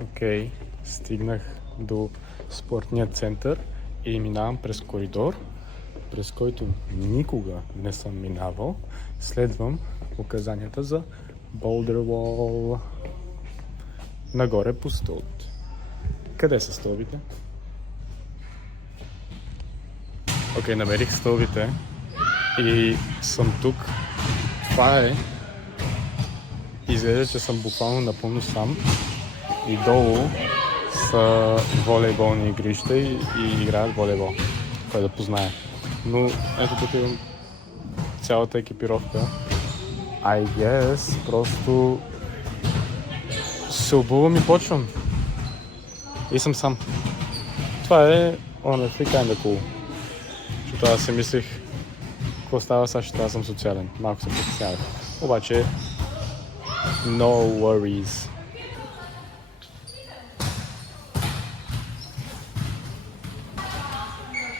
Окей, стигнах до спортния център и минавам през коридор, през който никога не съм минавал. Следвам указанията за Boulder Wall. Нагоре по стълб. Къде са стълбите? Окей, намерих стълбите и съм тук. Това е... Изглежда, че съм буквално напълно сам. И долу са волейболни игрища и играят волейбол. Кой да познае. Но ето тук имам цялата екипировка. I guess просто се обувам и почвам. И съм сам. Това е honestly kinda cool. Защото аз си мислих какво става сега, че аз съм социален. Малко се притеснявах. Обаче no worries.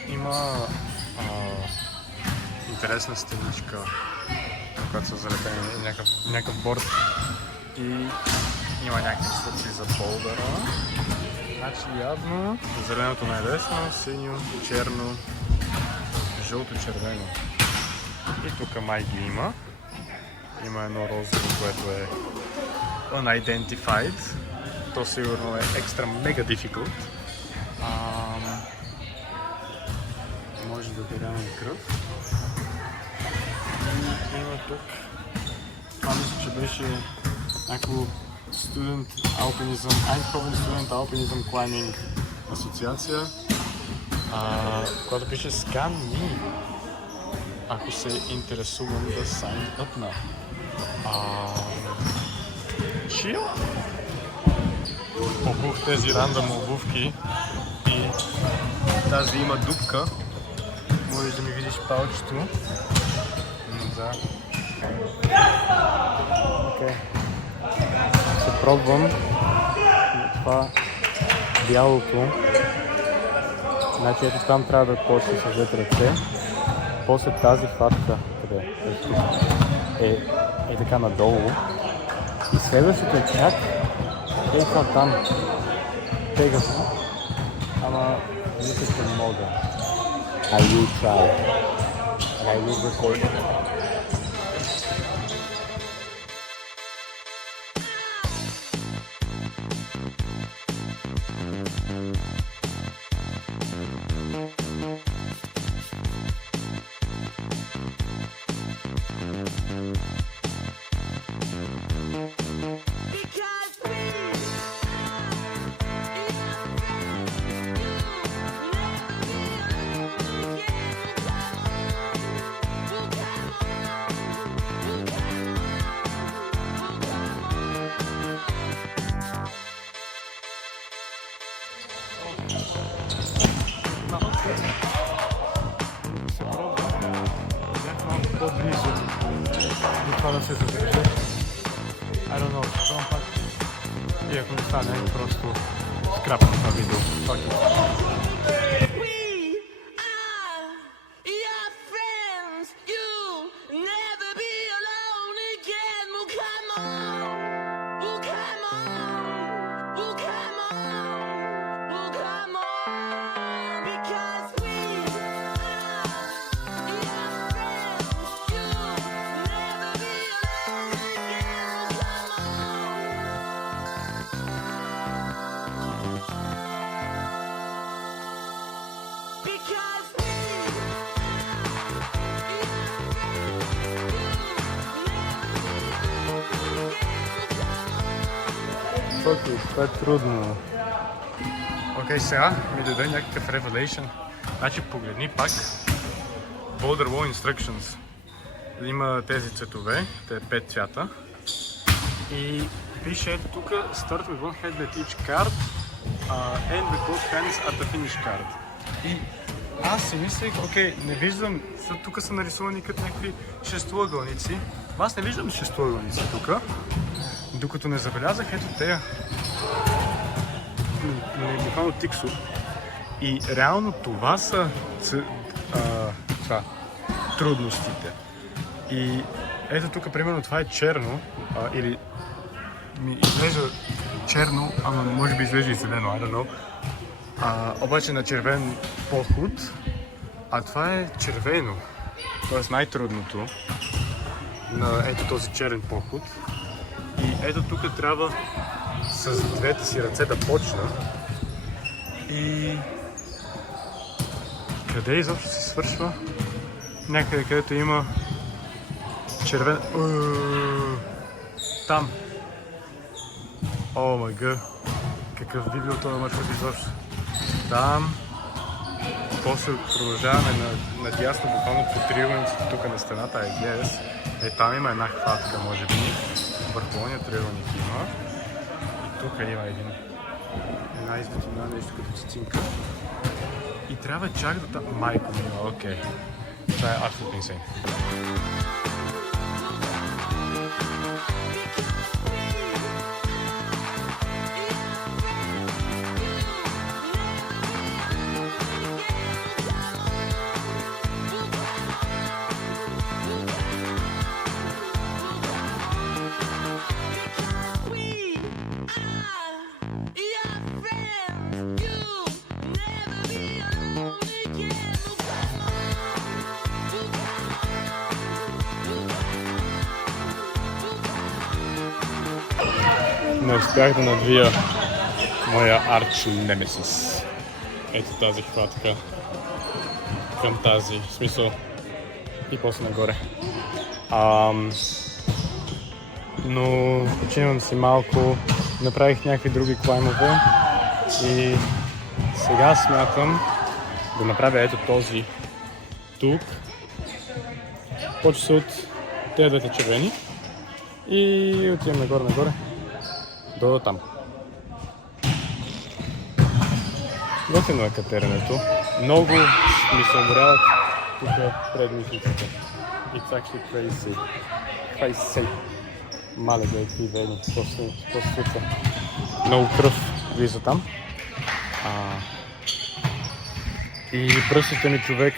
Има интересна стеничка, на която са залепени някакъв борд и има някакви инструкции за болдъра. Значи явно зеленото най-лесно, синьо, черно, жълто, червено. И тук май ги има. Има едно розово, което е unidentified. То сигурно е екстра мега difficult. Може да даряваме кръв. И има тук. Това мисля, че беше някакво Student Alpinism, Eindhoven Student Alpinism Climbing асоциация, която пише Scan Me, ако се интересувам да sign up на. Chill. Обух тези рандъм обувки и тази има дупка. Можеш да ми видиш палчето. Да. Окей. Се пробвам това бялото. Значи ето там трябва да почне с двете ръце. После тази хватка, къде е така надолу. И следващото е чак това там. Тега се. Ама мисля, че не мога. I will try. I will record it. По-близо до това да се задържа. I don't know, това пак. И ако не стане, просто скрапвам това видео. Това е трудно. Окей, сега ми даде някакъв revelation. Значи погледни пак Boulder Wall Instructions. Има тези цветове, те 5 цвята. И пише ето тук Start with one hand at each card and with both hands at the finish card. И аз си мислех, окей, не виждам, тук са нарисувани като някакви шестоъгълници. Аз не виждам шестоъгълници тук, докато не забелязах ето тея. Буквално тиксо. И реално това са трудностите. И ето тук, примерно, това е черно, или ми изглежда черно, ама може би изглежда и зелено, I don't know. Обаче на червен поход, а това е червено. Тоест най-трудното на ето този черен поход. И ето тук трябва с двете си ръце да почна. И къде изобщо се свършва? Някъде, където има червен... Там. О май гъ. Какъв би бил този маршрут изобщо? Там. После продължаваме надясно, буквално по триъгълниците тук на стената, I guess. Там има една хватка, може би. Върху ония триъгълник има. И тук има една изветина, нещо като цицинка. И трябва чак до там... Майко мила, окей. Това е абсолютно insane. Не успях да надвия моя арч немесис. Ето тази хватка към тази, в смисъл и после нагоре. Но починвам си малко, направих някакви други клаймове и сега смятам да направя ето този тук. Почва се от тези двете червени и отивам нагоре до там. Готино е катеренето. Много ми се уморяват тук пред мислиците. It's actually crazy. Мале да ти веди, какво се случва. Много кръв влиза там. И пръстите ми, човек,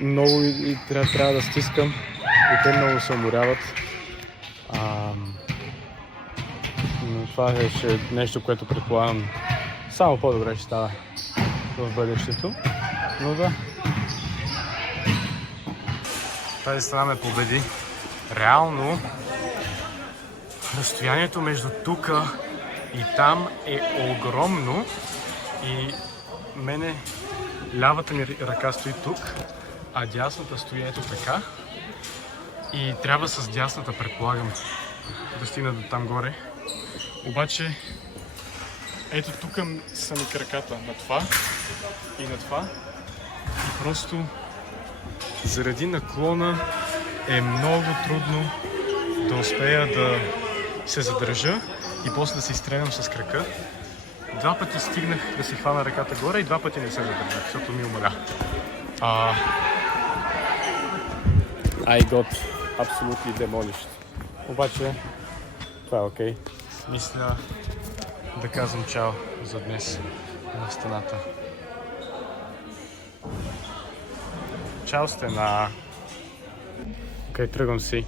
много и трябва да стискам и те много се уморяват. Но това е нещо, което предполагам само по-добре ще става в бъдещето. Но да. Тази страна ме победи. Реално разстоянието между тука и там е огромно и мене лявата ми ръка стои тук, а дясната стои ето така. И трябва с дясната, предполагам, да стигна до там горе. Обаче, ето тук са ми краката на това и на това. И просто заради наклона е много трудно да успея да се задържа и после да се изстрелям с крака. Два пъти стигнах да си хвана ръката горе и два пъти не се задържах, защото ми умря. I got absolutely demolished. Обаче, това е окей. Мисля да казвам чао за днес на стената. Чао стена! Окей, тръгвам си.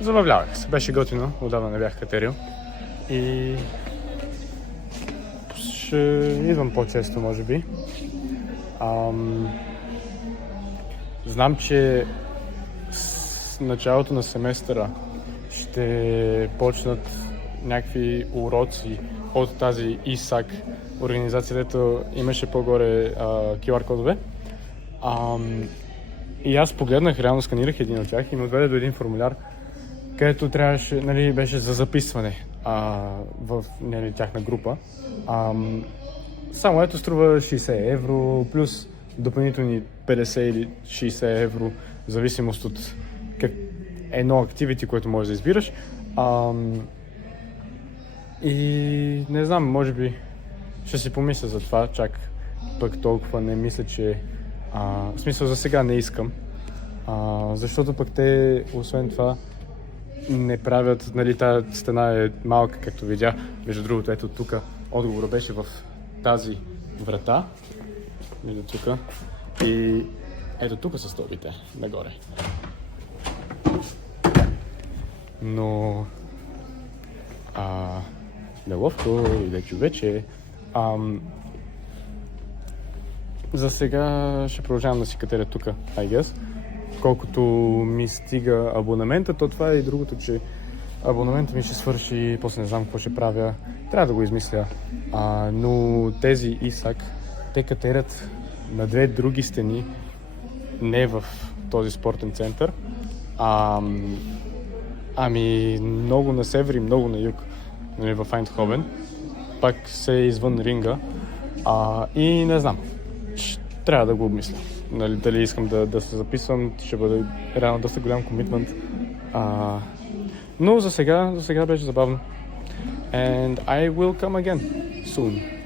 Забавлявах се. Беше готино, отдавна не бях катерил. И ще идвам по-често, може би. Знам, че с началото на семестъра ще почнат някакви уроци от тази ИСАК организация, дето имаше по-горе QR кодове. И аз погледнах, реално сканирах един от тях и ме отведе до един формуляр, където трябваше, нали, беше за записване в тяхна група. Само ето струва 60 евро, плюс допълнителни 50 или 60 евро, в зависимост от едно активити, което можеш да избираш. И не знам, може би ще си помисля за това, чак пък толкова не мисля, че... в смисъл за сега не искам, защото пък те, освен това, не правят, нали, тази стена е малка, както видя. Между другото, ето тук отговора беше в тази врата, между тук, и ето тук са стълбите, нагоре. Но Леловко или човече. За сега ще продължавам да си катеря тук, I guess. Колкото ми стига абонамента, то това е и другото, че абонаментът ми ще свърши, после не знам какво ще правя. Трябва да го измисля. Но тези ИСАК, те катерят на две други стени, не в този спортен център, ами много на север и много на юг, нали, в Айндховен. Пак се извън ринга. И не знам, трябва да го обмисля. Нали, дали искам да се записвам, ще бъде реално доста голям комитмент. Но за сега беше забавно. And I will come again soon.